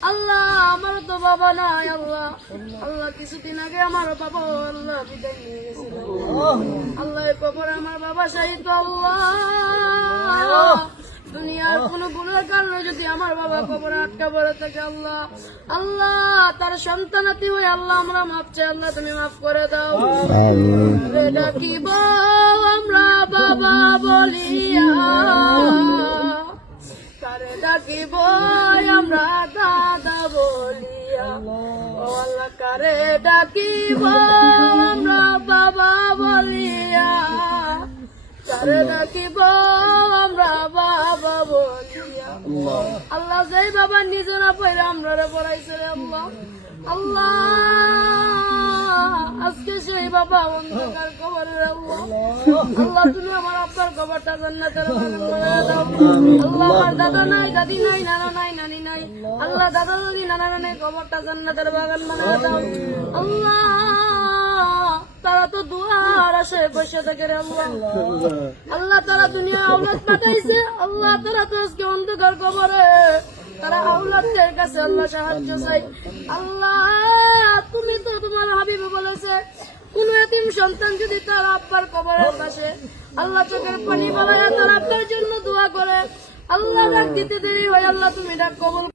আল্লাহ আমার তো বাবা নাই। আল্লাহ আল্লাহ কিছুদিন আগে আমার বাবা আল্লাহ বিদায় নিয়ে গেছিল। আল্লাহ এই কবর আমার বাবা শাহিদ। আল্লাহ দুনিয়ার কোন গুণের কারণে যদি আমার বাবা কবরে আটকা পড়ে থাকে, আল্লাহ আল্লাহ তার সন্তানাতি হয়ে আল্লাহ আমরা মাফ চাই। আল্লাহ তুমি মাফ করে দাও। ডাকিব আমরা বাবা বলিয়া, কারে ডাকিব আমরা দাদা বলিয়া। ও আল্লাহ কারে ডাকিব আমরা বাবা বলিয়া, কারে ডাকিব আমরা বাবা বলিয়া। আল্লাহ যেই বাবা নিজে না পড়ে আমরা পড়াইছে রে আল্লাহ। আল্লাহ আজকে সেই বাবা অন্ধকার কবরে আল্লাহ। আল্লাহ তুমি আমার আব্বার কবরটা জান্নাতের বাগান বানায় দাও। আল্লাহ আমার দাদা নাই, দাদি নাই, নানা নাই, নানি নাই। আল্লাহ দাদা দাদি নানা নানি কবরটা জান্নাতের বাগান বানায় দাও। আল্লাহ তারা তো দুয়ার আসে বসে থাকে রে আল্লাহ। আল্লাহ তারা দুনিয়া আওলাদ পাঠাইছে। আল্লাহ তারা তো আজকে অন্ধকার কবরে, তারা আওলাদের কাছে আল্লাহ সাহায্য চাই। আল্লাহ তুমি তো তোমার হাবিব বলেছে, কোন এতিম সন্তান যদি তার আব্বার কবরের পাশে আল্লাহ চোখের পানি বানায় তার আব্বার জন্য দোয়া করে, আল্লাহ ডাক দিতে দেরি হয়, আল্লাহ তুমি ডাক কবুল